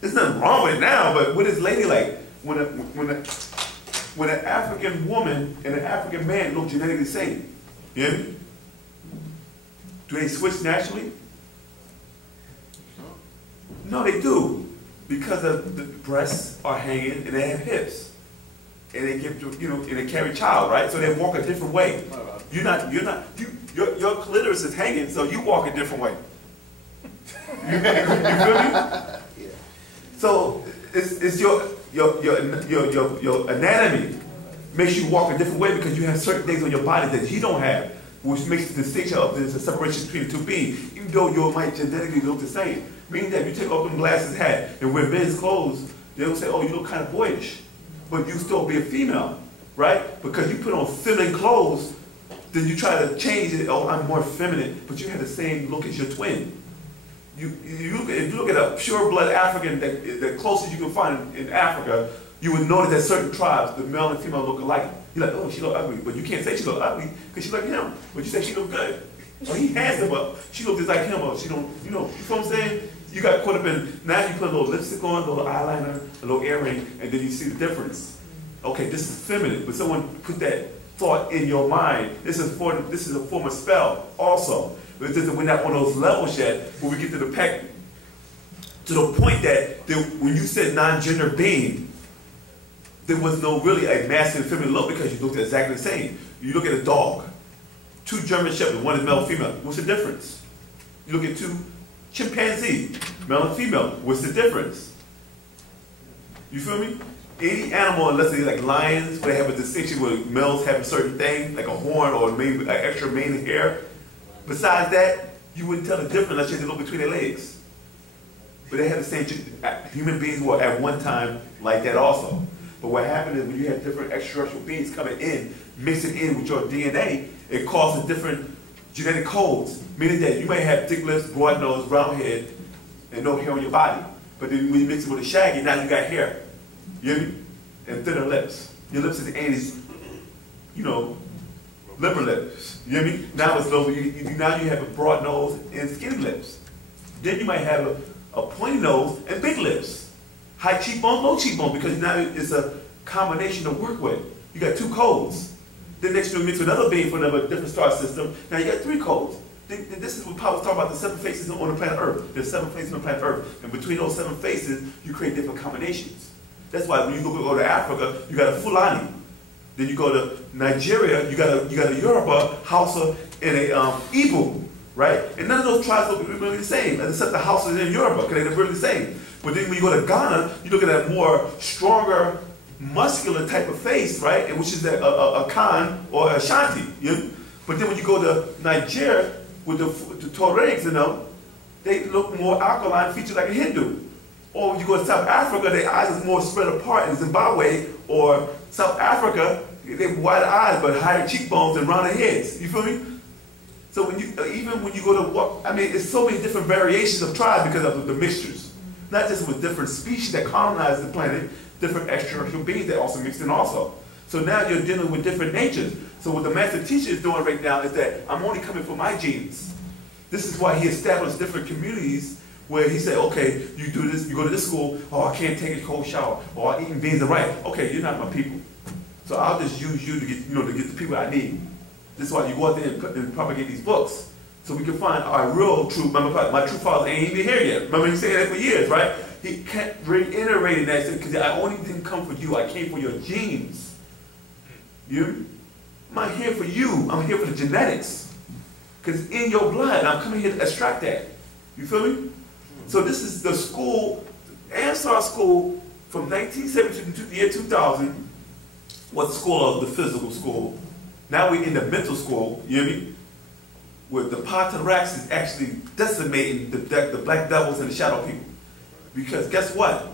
There's nothing wrong with it now, but what is ladylike? When an African woman and an African man look genetically the same, you hear me? Do they switch naturally? No, they do, because of the breasts are hanging and they have hips, and they give, and they carry child, right? So they walk a different way. Your clitoris is hanging, so you walk a different way. You feel me? Yeah. So it's your anatomy makes you walk a different way because you have certain things on your body that you don't have, which makes the distinction of there's a separation between the two beings, even though you might genetically look the same. Meaning that if you take off them glasses, hat, and wear men's clothes, they'll say, oh, you look kind of boyish, but you still be a female, right? Because you put on feminine clothes, then you try to change it, oh, I'm more feminine, but you have the same look as your twin. If you look at a pure blood African, the closest you can find in Africa, you would notice that certain tribes, the male and female look alike. You're like, oh, she look ugly, but you can't say she look ugly because she like him. But you say she look good. Well, he handsome, but she look just like him, or she don't, you know what I'm saying? You got caught up in, now you put a little lipstick on, a little eyeliner, a little earring, and then you see the difference. Okay, this is feminine, but someone put that thought in your mind. This is a form of spell also. But we're not on those levels yet, where we get to the point that when you said non-gender being, there was no really a masculine and feminine look because you looked exactly the same. You look at a dog, two German shepherds, one is male and female. What's the difference? You look at two chimpanzee, male and female. What's the difference? You feel me? Any animal, unless they're like lions, they have a distinction where males have a certain thing, like a horn or maybe like extra mane and hair. Besides that, you wouldn't tell the difference unless you had to look between their legs. But they have the same, human beings were at one time like that also. But what happened is when you have different extraterrestrial beings coming in, mixing in with your DNA, it causes different genetic codes, meaning that you may have thick lips, broad nose, round head, and no hair on your body. But then when you mix it with a shaggy, now you got hair. You hear me? And thinner lips. Your lips is Andy's, liver lips. You hear me? Now it's low. Now you have a broad nose and skinny lips. Then you might have a pointy nose and big lips. High cheekbone, low cheekbone, because now it's a combination to work with. You got two codes. Then next you mix with another being from another different star system. Now you got three codes. This is what Paul was talking about, the 7 faces on the planet Earth. There's 7 faces on the planet Earth. And between those 7 faces, you create different combinations. That's why when you go to Africa, you got a Fulani. Then you go to Nigeria, you got a Yoruba, Hausa, and a Igbo, right? And none of those tribes look really the same, except the Hausas in Yoruba, because they're really the same. But then when you go to Ghana, you look at a more stronger, muscular type of face, right? And which is a Khan or a Ashanti. But then when you go to Nigeria with the Tuaregs, they look more alkaline, featured like a Hindu. Or when you go to South Africa, their eyes is more spread apart. In Zimbabwe or South Africa, they have wide eyes but higher cheekbones and rounder heads. You feel me? So even when you go to it's so many different variations of tribes because of the mixtures. Not just with different species that colonize the planet, different extraterrestrial beings that also mixed in also. So now you're dealing with different natures. So what the master teacher is doing right now is that I'm only coming for my genes. This is why he established different communities where he said, okay, you do this, you go to this school, oh, I can't take a cold shower, or eating beans and rice. Okay, you're not my people. So I'll just use you to get, to get the people I need. This is why you go out there and propagate these books. So we can find our real true, remember, my true father ain't even here yet. Remember he said that for years, right? He kept reiterating that, because I only didn't come for you, I came for your genes. I'm not here for you, I'm here for the genetics. Because it's in your blood, and I'm coming here to extract that. You feel me? So this is the school, Ansar School from 1972 to the year 2000 was the school of the physical school. Now we're in the mental school, you hear me? Where the Pt.2 is actually decimating the black devils and the shadow people. Because guess what?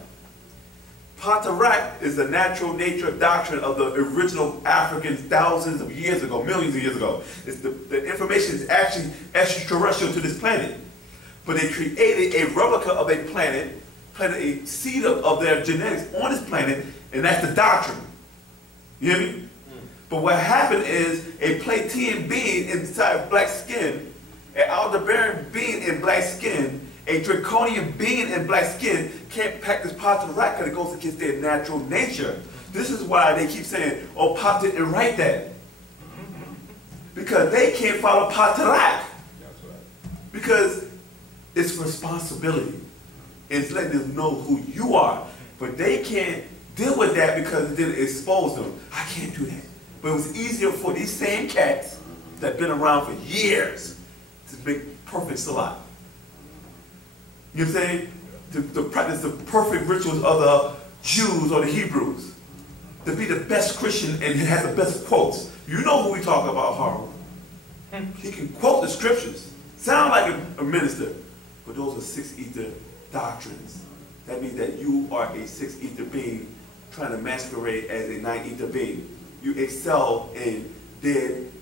Pt.2 is the natural nature doctrine of the original Africans thousands of years ago, millions of years ago. It's the information is actually extraterrestrial to this planet. But they created a replica of a planet, planted a seed of their genetics on this planet, and that's the doctrine. You hear me? But what happened is a Platean being inside black skin, an Aldebaran being in black skin, A draconian being in black skin can't practice Pt.2 because it goes against their natural nature. This is why they keep saying, oh, Pop didn't write that. Because they can't follow Pt.2. Because it's responsibility. It's letting them know who you are. But they can't deal with that because it didn't expose them. I can't do that. But it was easier for these same cats that have been around for years to make perfect salat. You know what I'm saying? To practice the perfect rituals of the Jews or the Hebrews. To be the best Christian and have the best quotes. You know who we talk about, Harun. He can quote the scriptures. Sound like a minister. But those are six-ether doctrines. That means that you are a six-ether being trying to masquerade as a nine-ether being. You excel in dead,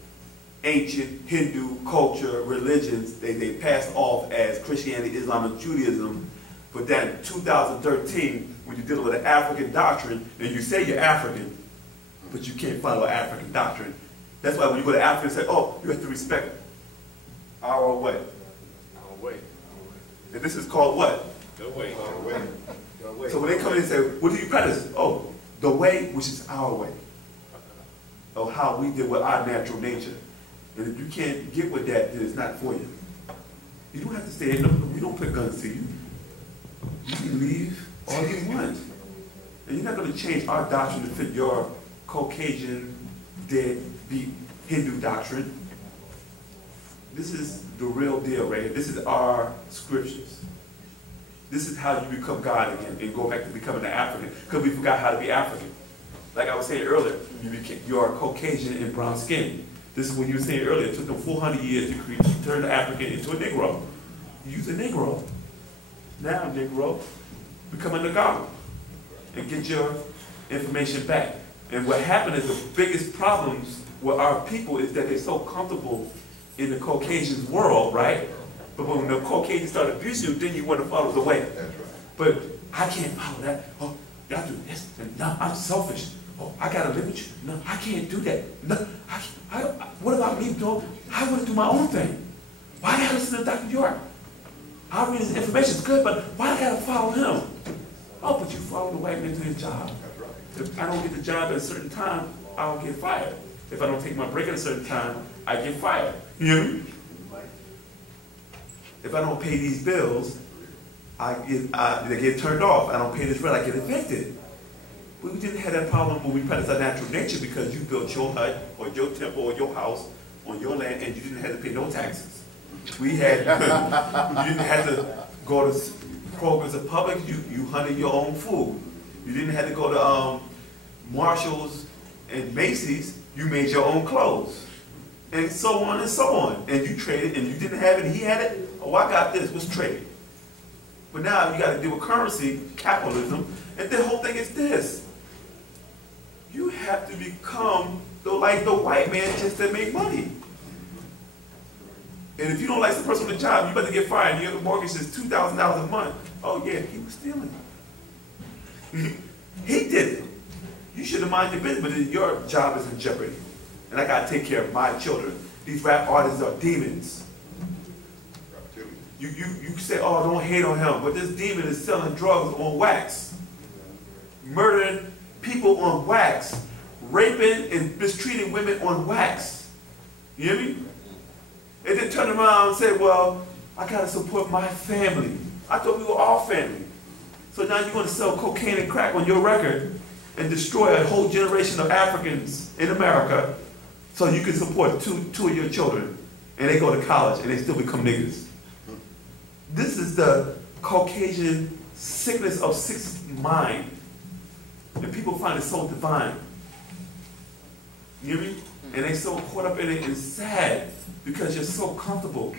ancient Hindu culture, religions. They passed off as Christianity, Islam, and Judaism. But then in 2013, when you're dealing with an African doctrine, and you say you're African, but you can't follow African doctrine. That's why when you go to Africa and say, oh, you have to respect our way. Our way. And this is called what? The way. Our way. The way. So when they come in and say, what do you practice? Oh, the way, which is our way. Of how we deal with our natural nature. And if you can't get with that, then it's not for you. You don't have to stay in. No, we don't put guns to you. You can leave all you want. And you're not going to change our doctrine to fit your Caucasian, deadbeat Hindu doctrine. This is the real deal right here. This is our scriptures. This is how you become God again and go back to becoming an African. Because we forgot how to be African. Like I was saying earlier, you are Caucasian and brown skin. This is what you were saying earlier. It took them 400 years to turn the African into a Negro. You use a Negro. Now, Negro, become a Nagaru and get your information back. And what happened is the biggest problems with our people is that they're so comfortable in the Caucasian world, right? But when the Caucasians start abusing you, then you want to follow the way. That's right. But I can't follow that. Oh, y'all do this. And no, I'm selfish. Oh, I gotta live with you. No, I can't do that. No, what about me, though? I want to do my own thing. Why do I listen to Dr. York? I read his information, it's good, but why do I gotta follow him? Oh, but you follow the white man to his job. If I don't get the job at a certain time, I'll get fired. If I don't take my break at a certain time, I get fired. You know what I mean? If I don't pay these bills, they get turned off. I don't pay this rent, I get evicted. We didn't have that problem when we practiced our natural nature because you built your hut or your temple or your house on your land and you didn't have to pay no taxes. We had, you didn't have to go to programs of public, you hunted your own food. You didn't have to go to Marshalls and Macy's, you made your own clothes. And so on and so on. And you traded and you didn't have it, he had it. Oh, I got this, let's trade. But now you got to deal with currency, capitalism, and the whole thing is this. You have to become like the white man just to make money. And if you don't like the person on the job, you better get fired. Your mortgage is $2,000 a month. Oh yeah, he was stealing. He did it. You should have minded your business, but your job is in jeopardy. And I got to take care of my children. These rap artists are demons. You say, oh, don't hate on him, but this demon is selling drugs on wax. Murdering people on wax. Raping and mistreating women on wax. You hear me? And then turn around and say, well, I got to support my family. I thought we were all family. So now you're going to sell cocaine and crack on your record and destroy a whole generation of Africans in America so you can support two of your children. And they go to college and they still become niggas. This is the Caucasian sickness of sixth mind. And people find it so divine. You hear me? And they so caught up in it and sad because you're so comfortable.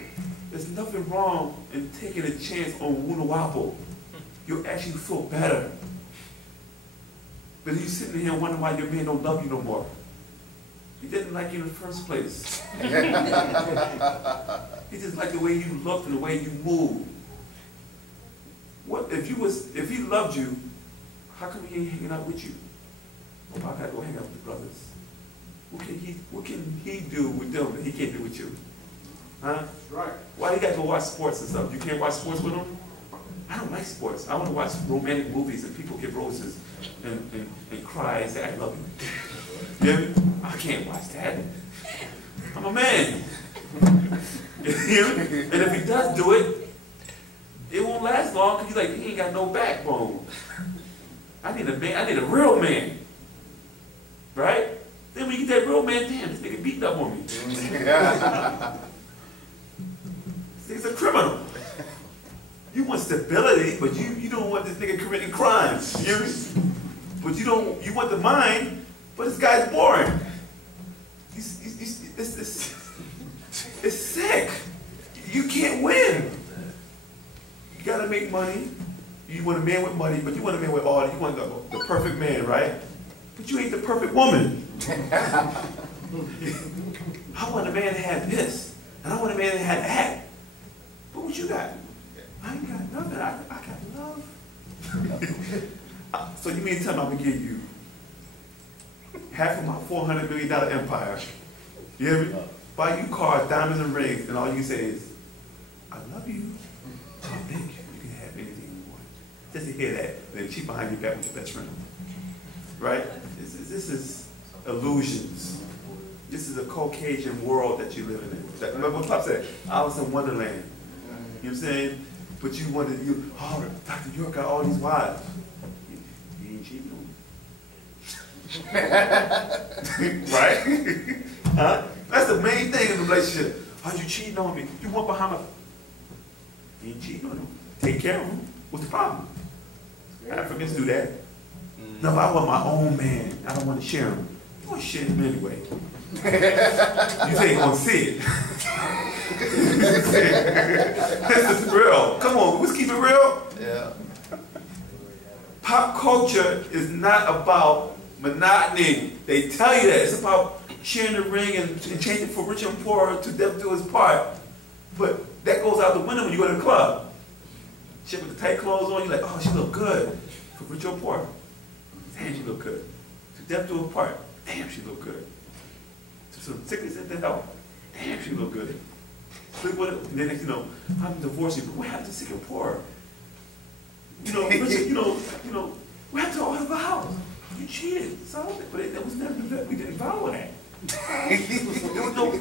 There's nothing wrong in taking a chance on Wu-nuwaupu. You'll actually feel better. But you sitting here wondering why your man don't love you no more. He didn't like you in the first place. He just liked the way you looked and the way you moved. What if he loved you, how come he ain't hanging out with you? Oh, I gotta go hang out with the brothers. What can he do with them that he can't do with you? Huh? That's right. Why you gotta go watch sports and stuff? You can't watch sports with them? I don't like sports. I want to watch romantic movies and people get roses and cry and say, I love you. You hear me? I can't watch that. I'm a man. You hear me? And if he does do it, it won't last long because he's like, he ain't got no backbone. I need a man, I need a real man. Right? Then when you get that real man, damn, this nigga beating up on me. This nigga's a criminal. You want stability, but you don't want this nigga committing crimes. You hear me? But you want the mind, but this guy's boring. It's sick. You can't win. You gotta make money. You want a man with money, but you want a man with all. You want the perfect man, right? But you ain't the perfect woman. I want a man to have this, and I want a man to have that. But what you got? I ain't got nothing. I got love. So you mean to tell me I'm gonna give you half of my $400 million empire? You hear me? Buy you cars, diamonds, and rings, and all you say is, "I love you." Oh, thank you. You can have anything you want. Just to hear that, then cheat behind your back with your best friend. Right? This is illusions. This is a Caucasian world that you live in. Remember what Pop said? Alice in Wonderland. You know what I'm saying? But you wanted, oh, Dr. York got all these wives. He ain't cheating on me. Right? Huh? That's the main thing in the relationship. Are you cheating on me? You want behind my... He ain't cheating on him. Take care of him. What's the problem? Africans do that. No, I want my own man. I don't want to share him. You want to share him anyway. You ain't gonna see it. This is real. Come on, let's keep it real. Yeah. Pop culture is not about monotony. They tell you that. It's about sharing the ring and changing from rich and poor to death do his part. But that goes out the window when you go to the club. Shit with the tight clothes on, you're like, oh, she look good. For rich or poor. Damn, she look good. To death do his part. Damn, she look good. Some sickness in the health. Damn, she look good. Sleep with it, and then next, I'm divorcing, but what happened to sick and poor? Richard, what happened to all the vows? You cheated, so but that was never, we didn't vow on that.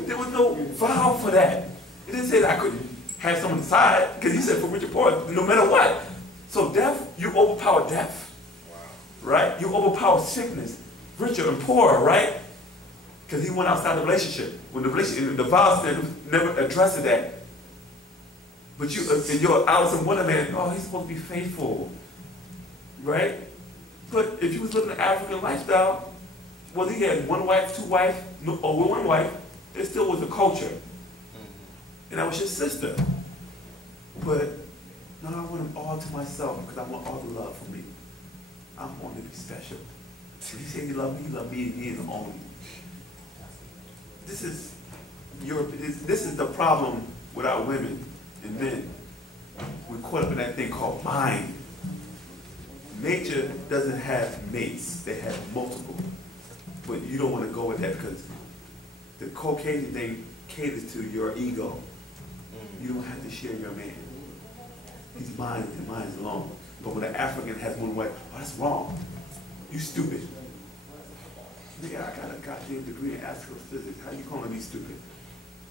there was no vow for that. It didn't say that I couldn't have someone decide, because he said for rich and poor, no matter what. So death, you overpower death. Wow. Right? You overpower sickness, richer and poorer, right? Because he went outside the relationship. When the vows never addressed that. But in your Alice in Wonderland, oh, he's supposed to be faithful. Right? But if you was living an African lifestyle, whether he had one wife, two wives, or one wife, there still was a culture. And that was your sister. But no, I want them all to myself because I want all the love from me. I want to be special. When he said he loved me, and he is the only. This is the problem with our women and men. We're caught up in that thing called mind. Nature doesn't have mates, they have multiple. But you don't want to go with that because the Caucasian thing caters to your ego. You don't have to share your man. He's mine and mine's alone. But when an African has one wife, oh, that's wrong. You stupid. Nigga, I got a goddamn degree in astrophysics. How you calling me stupid?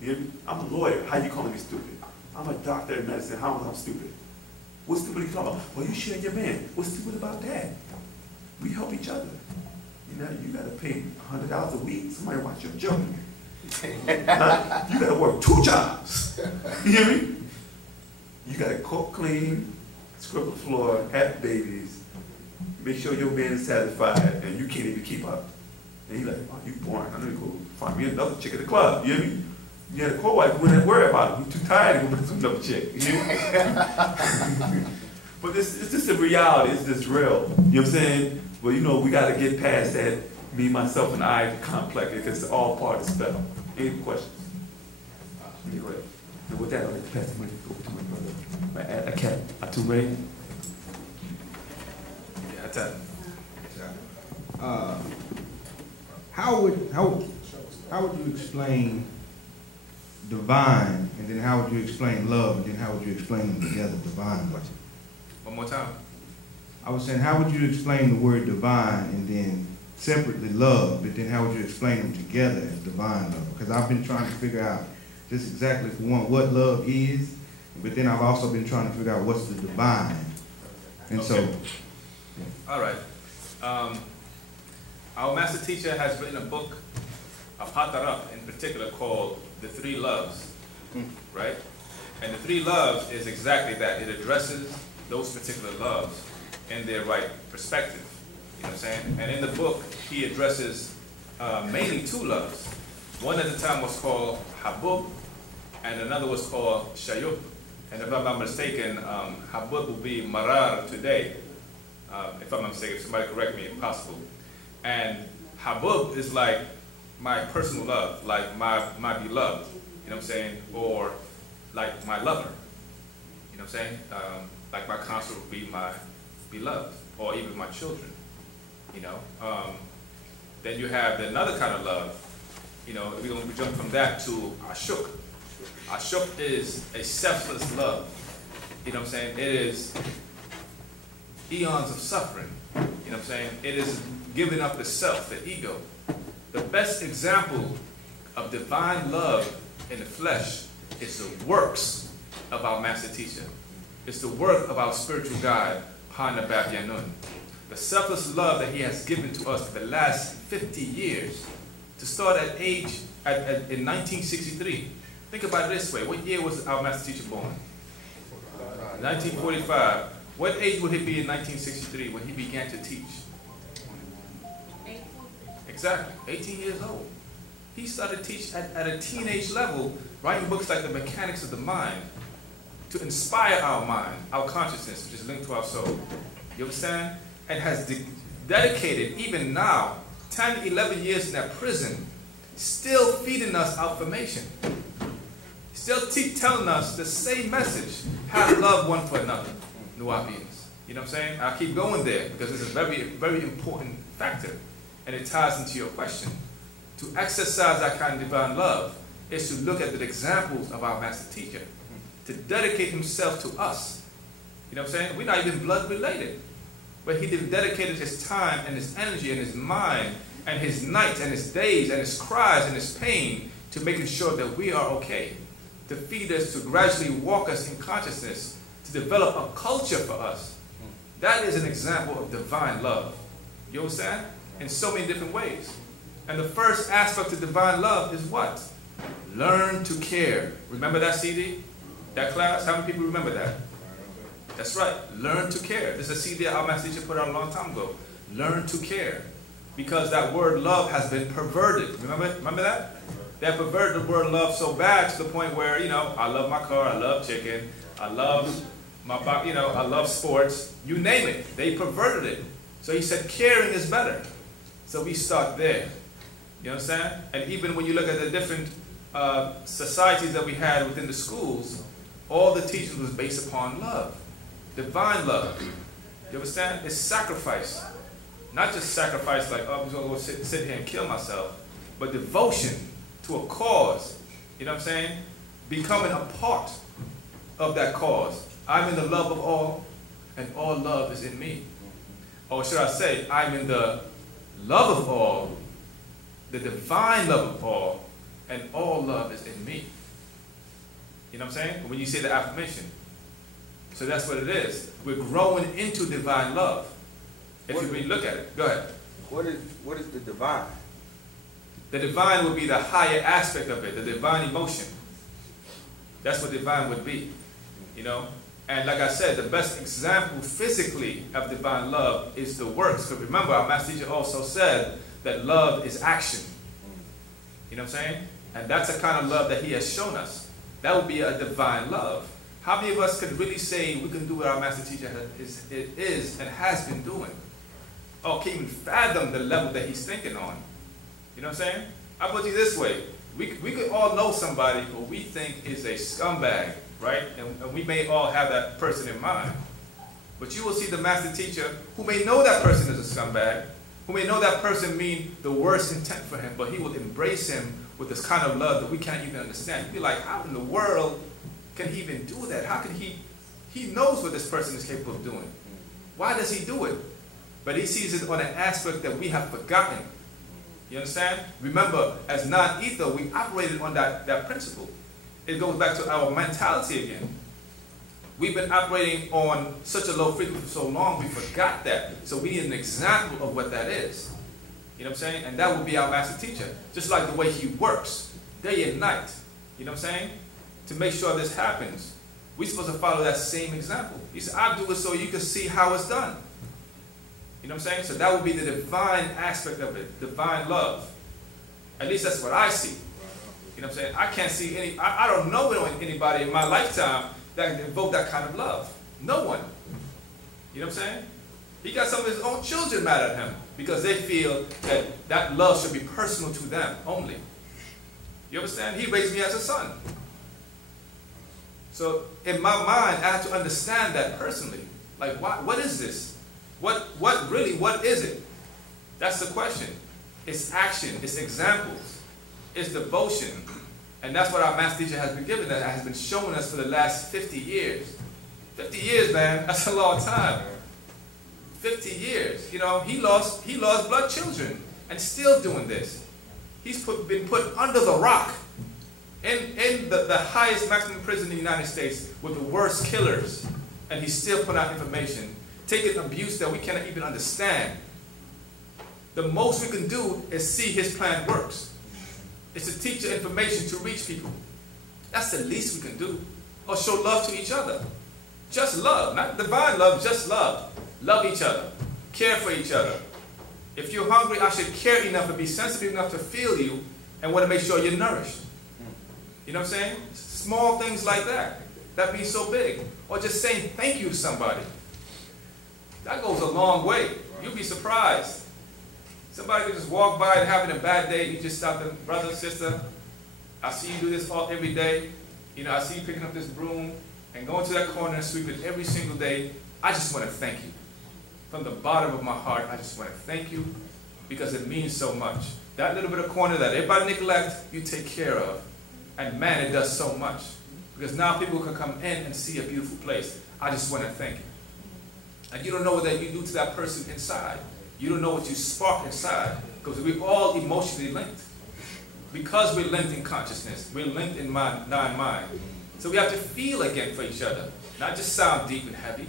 You hear me? I'm a lawyer. How you calling me stupid? I'm a doctor in medicine. How am I stupid? What's stupid are you talking about? Well, you share your man. What's stupid about that? We help each other. You got to pay $100 a week. Somebody watch your children. You got to work 2 jobs. You hear me? You got to cook, clean, scrub the floor, have babies, make sure your man is satisfied, and you can't even keep up. And he's like, oh, you boring. I need to go find me another chick at the club. You hear me? You had a co-wife, you wouldn't worry about it. You're too tired to go with another chick. You hear me? But it's just a reality. It's just real. You know what I'm saying? Well, we got to get past that me, myself, and I complex because it's all part of the spell. Any questions? Go ahead. And with that, I'll let pass the mic over to my brother. My cat. Atume. Yeah, I tell you. How would you explain divine, and then how would you explain love, and then how would you explain them together, divine and love? One more time. I was saying, how would you explain the word divine and then separately love, but then how would you explain them together as divine love? Because I've been trying to figure out just exactly, for one, what love is, but then I've also been trying to figure out what's the divine. And okay. so, yeah. All right. Our master teacher has written a book, a Patarap in particular, called The Three Loves, right? And the three loves is exactly that. It addresses those particular loves in their right perspective. You know what I'm saying? And in the book, he addresses mainly two loves. One at the time was called Habub, and another was called Shayub. And if I'm not mistaken, Habub will be Marar today. If I'm not mistaken, if somebody correct me if possible. And Habub is like my personal love, like my beloved, you know what I'm saying? Or like my lover, you know what I'm saying? Like my consort would be my beloved, or even my children, you know? Then you have another kind of love, you know, we're going to jump from that to Ashuk. Ashuk is a selfless love, you know what I'm saying? It is eons of suffering, you know what I'm saying? It is giving up the self, the ego. The best example of divine love in the flesh is the works of our master teacher. It's the work of our spiritual guide, Wu-Nuwap Yanun. The selfless love that he has given to us for the last 50 years, to start at in 1963. Think about it this way. What year was our master teacher born? 1945. What age would he be in 1963 when he began to teach? Exactly, 18 years old. He started teaching at a teenage level, writing books like The Mechanics of the Mind, to inspire our mind, our consciousness, which is linked to our soul. You understand? And has dedicated, even now, 10, 11 years in that prison, still feeding us information. Still telling us the same message, have love one for another, Nuwapians. You know what I'm saying? I'll keep going there because it's a very, very important factor. And it ties into your question. To exercise that kind of divine love is to look at the examples of our master teacher, to dedicate himself to us. You know what I'm saying? We're not even blood related, but he dedicated his time and his energy and his mind and his nights and his days and his cries and his pain to making sure that we are okay, to feed us, to gradually walk us in consciousness, to develop a culture for us. That is an example of divine love. You understand? In so many different ways. And the first aspect of divine love is what? Learn to care. Remember that CD? That class? How many people remember that? That's right. Learn to care. This is a CD our master teacher put out a long time ago. Learn to care. Because that word love has been perverted. Remember that? They have perverted the word love so bad to the point where, you know, I love my car, I love chicken, I love my, you know, I love sports. You name it. They perverted it. So he said caring is better. So we start there. You understand? And even when you look at the different societies that we had within the schools, all the teaching was based upon love. Divine love. You understand? It's sacrifice. Not just sacrifice like, oh, I'm just going to go sit here and kill myself, but devotion to a cause. You know what I'm saying? Becoming a part of that cause. I'm in the love of all, and all love is in me. Or should I say, I'm in the love of all, the divine love of all, and all love is in me. You know what I'm saying? When you say the affirmation. So that's what it is. We're growing into divine love. If you really look at it. Go ahead. What is the divine? The divine would be the higher aspect of it, the divine emotion. That's what divine would be. You know? And like I said, the best example physically of divine love is the works. Because remember, our master teacher also said that love is action. You know what I'm saying? And that's the kind of love that he has shown us. That would be a divine love. How many of us could really say we can do what our master teacher is and has been doing? Or can even fathom the level that he's thinking on? You know what I'm saying? I put it this way. We could all know somebody who we think is a scumbag, right? And we may all have that person in mind. But you will see the master teacher who may know that person is a scumbag, who may know that person mean the worst intent for him, but he will embrace him with this kind of love that we can't even understand. You'd be like, how in the world can he even do that? How can he knows what this person is capable of doing. Why does he do it? But he sees it on an aspect that we have forgotten. You understand? Remember, as non-ether, we operated on that principle. It goes back to our mentality again. We've been operating on such a low frequency for so long, we forgot that. So we need an example of what that is. You know what I'm saying? And that will be our master teacher. Just like the way he works, day and night. You know what I'm saying? To make sure this happens, we're supposed to follow that same example. He said, I'll do it so you can see how it's done. You know what I'm saying? So that would be the divine aspect of it, divine love. At least that's what I see. You know what I'm saying? I can't see any, I don't know anybody in my lifetime that can evoke that kind of love. No one. You know what I'm saying? He got some of his own children mad at him because they feel that that love should be personal to them only. You understand? He raised me as a son. So in my mind, I have to understand that personally. Like, what is this? What is it? That's the question. It's action, it's examples, it's devotion. And that's what our master teacher has been giving us, has been showing us for the last 50 years. 50 years, man, that's a long time. 50 years, you know, he lost blood children and still doing this. He's been put under the rock in the highest maximum prison in the United States with the worst killers, and he's still putting out information, taking abuse that we cannot even understand. The most we can do is see his plan works. It's to teach the information to reach people. That's the least we can do. Or show love to each other. Just love, not divine love, just love. Love each other. Care for each other. If you're hungry, I should care enough and be sensitive enough to feel you and want to make sure you're nourished. You know what I'm saying? Small things like that. That means so big. Or just saying thank you to somebody. That goes a long way. You'll be surprised. Somebody could just walk by and having a bad day. You just stop them, brother, sister, I see you do this every day. You know, I see you picking up this broom and going to that corner and sweeping every single day. I just want to thank you. From the bottom of my heart, I just want to thank you because it means so much. That little bit of corner that everybody neglects, you take care of. And man, it does so much. Because now people can come in and see a beautiful place. I just want to thank you. And you don't know what that you do to that person inside. You don't know what you spark inside. Because we're all emotionally linked. Because we're linked in consciousness. We're linked in mind. So we have to feel again for each other. Not just sound deep and heavy.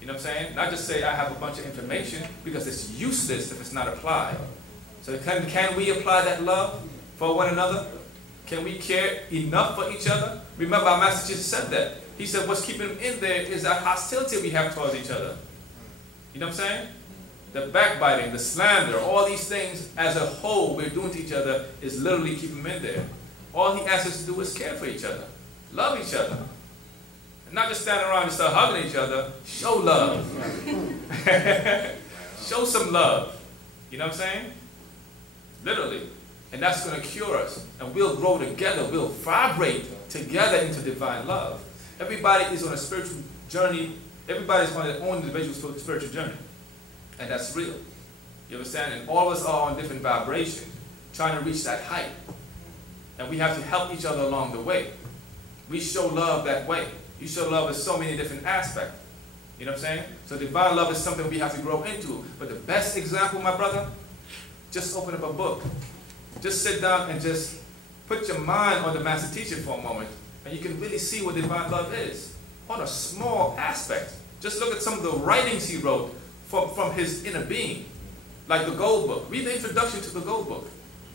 You know what I'm saying? Not just say I have a bunch of information, because it's useless if it's not applied. So can we apply that love for one another? Can we care enough for each other? Remember, our master just said that. He said what's keeping him in there is that hostility we have towards each other. You know what I'm saying? The backbiting, the slander, all these things as a whole we're doing to each other is literally keeping him in there. All he asks us to do is care for each other. Love each other. And not just stand around and start hugging each other. Show love. Show some love. You know what I'm saying? Literally. And that's going to cure us. And we'll grow together. We'll vibrate together into divine love. Everybody is on a spiritual journey. Everybody's on their own individual spiritual journey. And that's real. You understand? And all of us are on different vibrations, trying to reach that height. And we have to help each other along the way. We show love that way. You show love in so many different aspects. You know what I'm saying? So divine love is something we have to grow into. But the best example, my brother, just open up a book. Just sit down and just put your mind on the master teacher for a moment. And you can really see what divine love is. On a small aspect. Just look at some of the writings he wrote from his inner being. Like the Gold Book. Read the introduction to the Gold Book.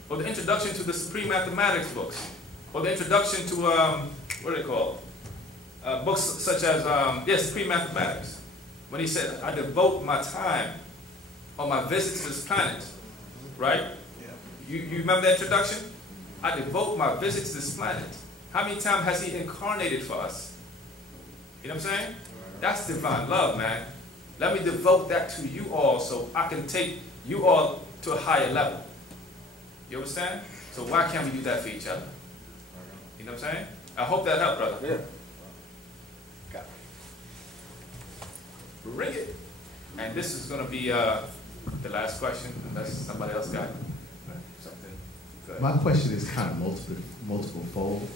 Or the introduction to the Supreme Mathematics books. Or the introduction to, what are they called? Books such as, Supreme Mathematics. When he said, I devote my time on my visits to this planet. Right? Yeah. You remember that introduction? I devote my visits to this planet. How many times has he incarnated for us? You know what I'm saying? That's divine love, man. Let me devote that to you all so I can take you all to a higher level. You understand? So why can't we do that for each other? You know what I'm saying? I hope that helped, brother. Yeah. Got it. Bring it. And this is going to be the last question, unless somebody else got something. My question is kind of multiple fold.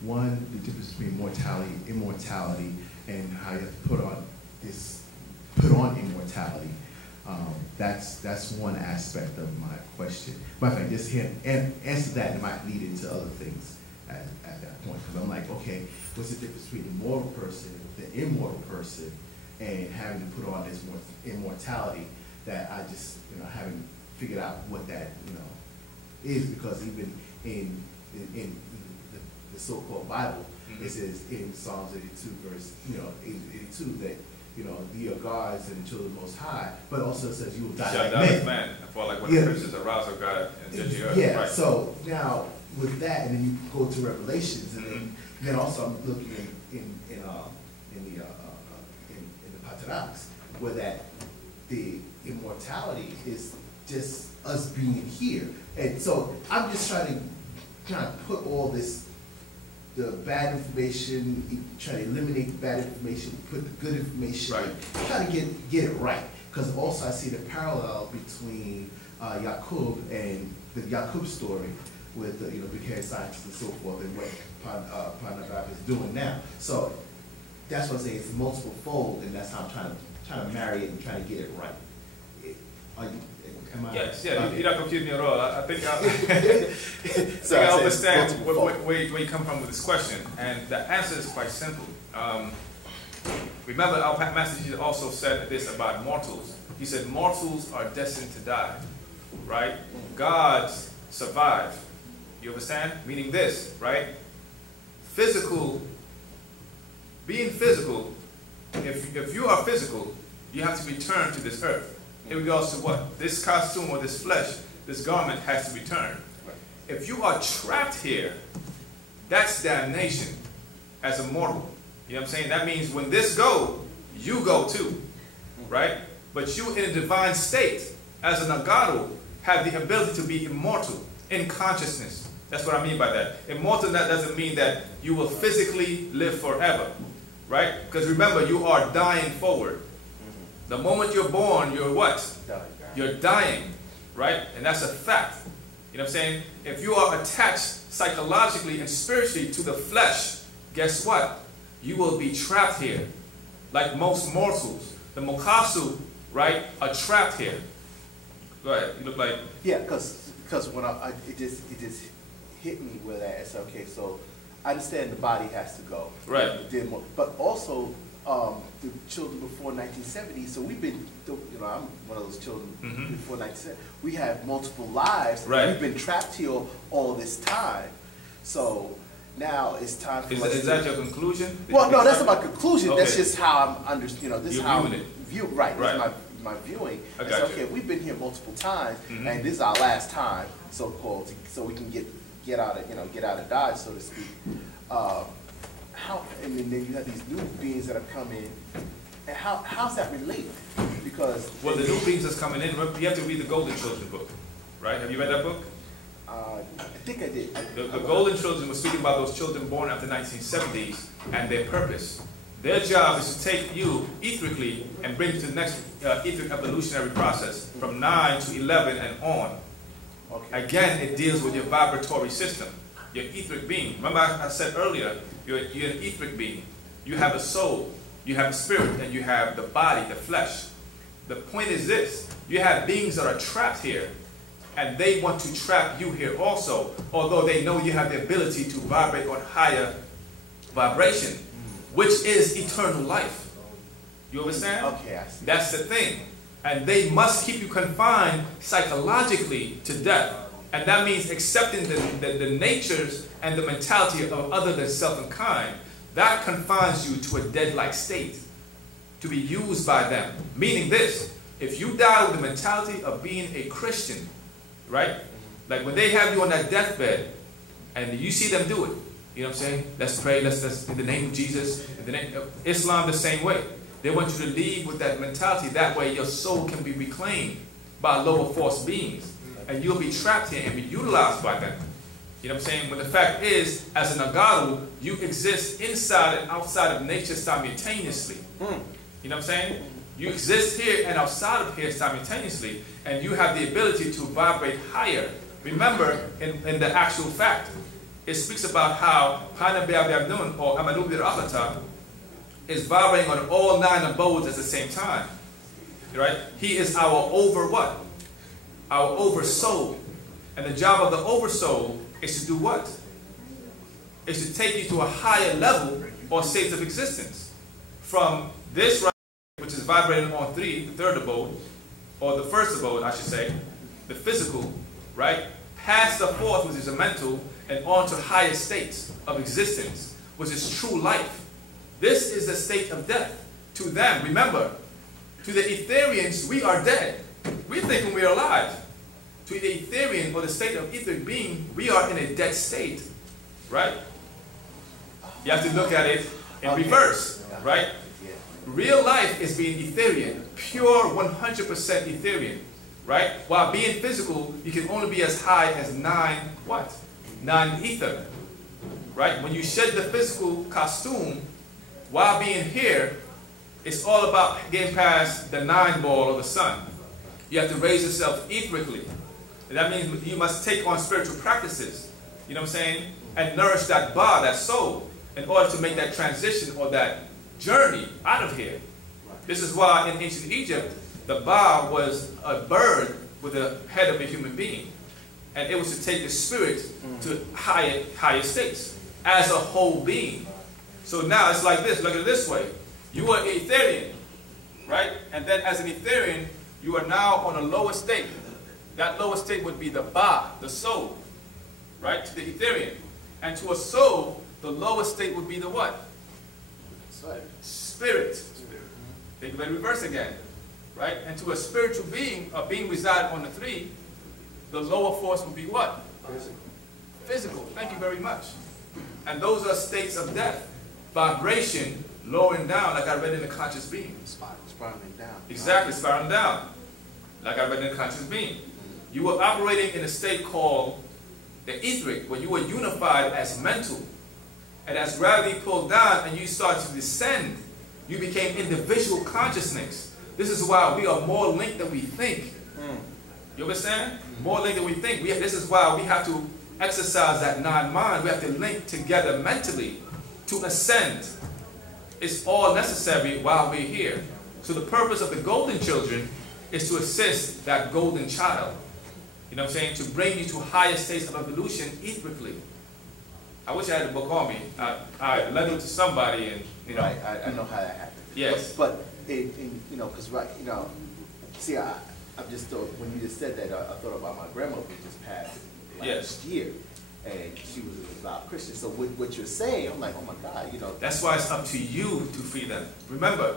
One, the difference between mortality, immortality, and how you have to put on immortality. That's one aspect of my question. But if I just answer that, it might lead into other things at that point. Because I'm like, okay, what's the difference between the mortal person, the immortal person, and having to put on this immortality that I just, haven't figured out what that, is, because even in the so-called Bible, it says in Psalms 82 verse, 82 that, ye are gods and the children of the Most High, but also it says you will die like men. For like when the princes arouse of God and judge the earth. Yeah, right. so now with that, and then you go to Revelations, and then also I'm looking in the Pt.2, where that the immortality is just us being here. And so I'm just trying to kind of put all this, the bad information, try to eliminate the bad information, put the good information, right. Try to get it right. Because also I see the parallel between Yaqub and the Yaqub story with the became scientists and so forth, and what Pt.2 is doing now. So that's what I'm saying. It's multiple fold, and that's how I'm trying to marry it and trying to get it right. Yes, yeah, you're not confusing me at all. I think I understand where you come from with this question, and the answer is quite simple. Remember, our Master Jesus also said this about mortals. He said, mortals are destined to die, right? Gods survive. You understand? Meaning this, right? Being physical, if you are physical, you have to return to this earth. In regards to what? This costume or this flesh, this garment has to return. Right. If you are trapped here, that's damnation as a mortal. You know what I'm saying? That means when this go, you go too. Right? But you in a divine state, as an Nagaru, have the ability to be immortal in consciousness. That's what I mean by that. Immortal, that doesn't mean that you will physically live forever. Right? Because remember, you are dying forward. The moment you're born, you're what? You're dying, right? And that's a fact. You know what I'm saying? If you are attached psychologically and spiritually to the flesh, guess what? You will be trapped here. Like most mortals. The Mokasu, right, are trapped here. Go ahead. You look like... Yeah, because when it just hit me with that. It's okay, so I understand the body has to go. Right. But also... the children before 1970, so we've been, I'm one of those children before 1970. We have multiple lives. Right. We've been trapped here all this time. So now it's time for us. Is that your conclusion? Well, no, that's not my conclusion. Okay. That's just how I'm this is how I'm viewing it. Right. Right. That's my viewing. I got so, okay, we've been here multiple times, and this is our last time, so-called, so we can get out of Dodge, so to speak. And then you have these new beings that have come in, and how's that related? Because the new beings that's coming in, you have to read the Golden Children book, right? Have you read that book? I think I did. The Golden Children was speaking about those children born after the 1970s and their purpose. Their job is to take you etherically and bring you to the next etheric evolutionary process from 9 to 11 and on. Okay. Again, it deals with your vibratory system, your etheric being. Remember I said earlier, you're an etheric being. You have a soul, you have a spirit, and you have the body, the flesh. The point is this: you have beings that are trapped here, and they want to trap you here also, although they know you have the ability to vibrate on higher vibration, which is eternal life. You understand? Okay, I see. That's the thing. And they must keep you confined psychologically to death. And that means accepting the natures and the mentality of other than self and kind. That confines you to a dead-like state, to be used by them. Meaning this: if you die with the mentality of being a Christian, right? Like when they have you on that deathbed, and you see them do it, you know what I'm saying? Let's pray, let's in the name of Jesus, in the name of Islam, the same way. They want you to leave with that mentality. That way your soul can be reclaimed by lower force beings. And you'll be trapped here and be utilized by them. You know what I'm saying? When the fact is, as an Nagaru, you exist inside and outside of nature simultaneously. You know what I'm saying? You exist here and outside of here simultaneously. And you have the ability to vibrate higher remember, in the actual fact, it speaks about how Hana Be'abdun or Amadu Bir'afata is vibrating on all 9 abodes at the same time. Right? He is our over what? Our over soul. And the job of the over soul is to do what? Is to take you to a higher level or state of existence. From this right, which is vibrating on 3, the third abode, or the first abode, I should say, the physical, right? Past the fourth, which is a mental, and on to higher states of existence, which is true life. This is the state of death. To them, remember, to the Etherians, we are dead. We're thinking we're alive. To the Etherian, or the state of etheric being, we are in a dead state, right? You have to look at it in reverse, right? Real life is being Etherian, pure 100% Etherian, right? While being physical, you can only be as high as 9 what? 9 ether, right? When you shed the physical costume, while being here, it's all about getting past the 9 ball of the sun. You have to raise yourself etherically. And that means you must take on spiritual practices, you know what I'm saying? And nourish that ba, that soul, in order to make that transition or that journey out of here. This is why in ancient Egypt, the ba was a bird with the head of a human being. And it was to take the spirit to higher states as a whole being. So now it's like this, look at it this way. You are Etherian, right? And then as an Etherian, you are now on a lower state. That lower state would be the ba, the soul, right? To the Etherian. And to a soul, the lowest state would be the what? Spirit. Think of it reverse again, right? And to a spiritual being, a being reside on the 3, the lower force would be what? Physical. Thank you very much. And those are states of death. Vibration, lowering down, like I read in the conscious being. Spiraling down. Exactly, spiraling down, like I read in the conscious being. You were operating in a state called the etheric, where you were unified as mental. And as gravity pulled down and you started to descend, you became individual consciousness. This is why we are more linked than we think. You understand? More linked than we think. This is why we have to exercise that non-mind. We have to link together mentally to ascend. It's all necessary while we're here. So the purpose of the golden children is to assist that golden child. You know what I'm saying? To bring you to higher states of evolution etherically. I wish I had a book on me. I lent it to somebody, and you know. Right, I know how that happened. Yes. But you know, because see, I just thought when you just said that, I thought about my grandmother who just passed last year, and she was a devout Christian. So what you're saying, I'm like, oh my God, you know. That's why it's up to you to free them. Remember,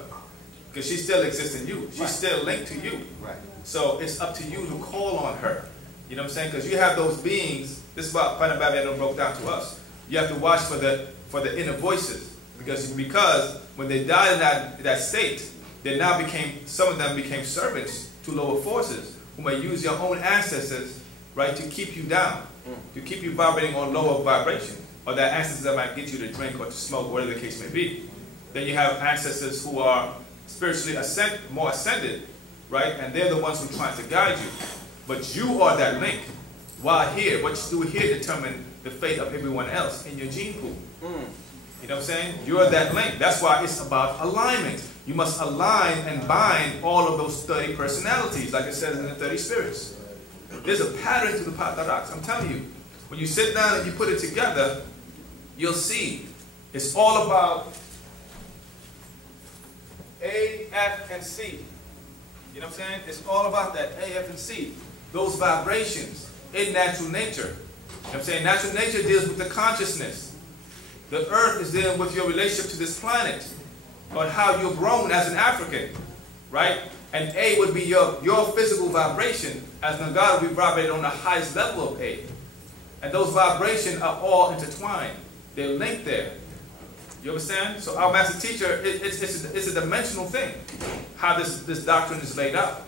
because she still exists in you. She's still linked to you. Right. So it's up to you to call on her. You know what I'm saying? Because you have those beings. This is what Pana Babylon broke down to us. You have to watch for the inner voices, because when they died in that state, they now some of them became servants to lower forces who may use your own ancestors, right, to keep you down, to keep you vibrating on lower vibration, or that ancestors that might get you to drink or to smoke, whatever the case may be. Then you have ancestors who are spiritually more ascended, right, and they're the ones who are trying to guide you. But you are that link. While here, what you do here determine the fate of everyone else in your gene pool. You know what I'm saying? You're that link. That's why it's about alignment. You must align and bind all of those 30 personalities, like it says in the 30 spirits. There's a pattern to the Pataraks. I'm telling you. When you sit down and you put it together, you'll see it's all about A, F, and C. You know what I'm saying? It's all about that A, F, and C. Those vibrations in natural nature. You know what I'm saying? Natural nature deals with the consciousness. The earth is dealing with your relationship to this planet, or how you're grown as an African, right? And A would be your physical vibration, as Nagada would be vibrated on the highest level of A. And those vibrations are all intertwined. They're linked there. You understand? So our master teacher, it's a dimensional thing, how this doctrine is laid out.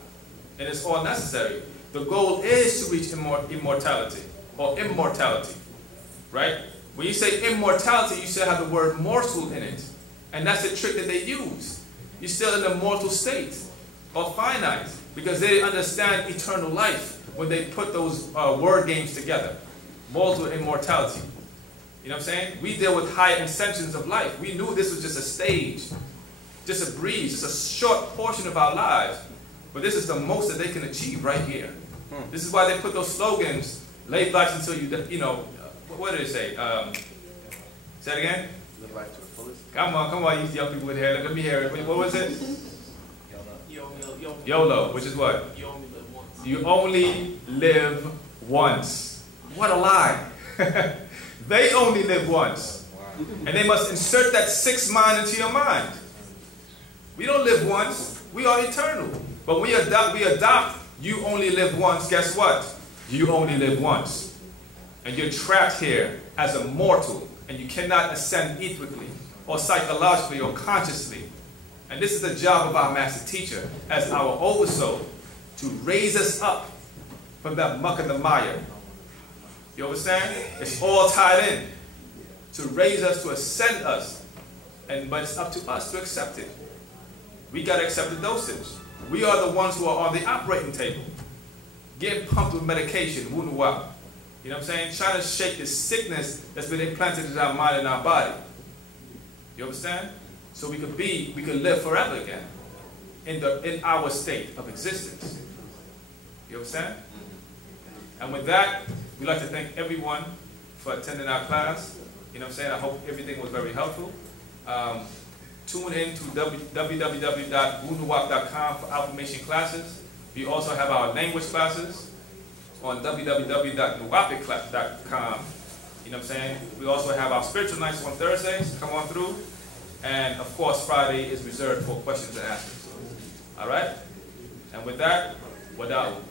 And it's all necessary. The goal is to reach immortality, or immortality, right? When you say immortality, you still have the word mortal in it. And that's the trick that they use. You're still in the mortal state, or finite. because they understand eternal life when they put those word games together. Mortal immortality. You know what I'm saying? We deal with high ascensions of life. We knew this was just a stage, just a breeze, just a short portion of our lives. But this is the most that they can achieve right here. This is why they put those slogans, lay blacks until you know, what did they say? Say it again? Live life to the fullest. Come on, you young people in here. Let me hear it. What was it? YOLO, which is what? You only live once. You only live once. What a lie. They only live once. And they must insert that sixth mind into your mind. We don't live once. We are eternal. But we adopt, you only live once. Guess what? You only live once. And you're trapped here as a mortal. And you cannot ascend ethically or psychologically or consciously. And this is the job of our master teacher as our oversoul, to raise us up from that muck and the mire. You understand? It's all tied in. To raise us, to ascend us. But it's up to us to accept it. We got to accept the dosage. We are the ones who are on the operating table, getting pumped with medication, Wu-nuwaupu. You know what I'm saying? Trying to shake this sickness that's been implanted in our mind and our body. You understand? So we could live forever again in our state of existence. You understand? And with that, we'd like to thank everyone for attending our class. You know what I'm saying? I hope everything was very helpful. Tune in to www.wu-nuwap.com for affirmation classes. We also have our language classes on www.nuwapic.com. You know what I'm saying? We also have our spiritual nights on Thursdays. Come on through. And of course, Friday is reserved for questions and answers. All right? And with that, wada'u.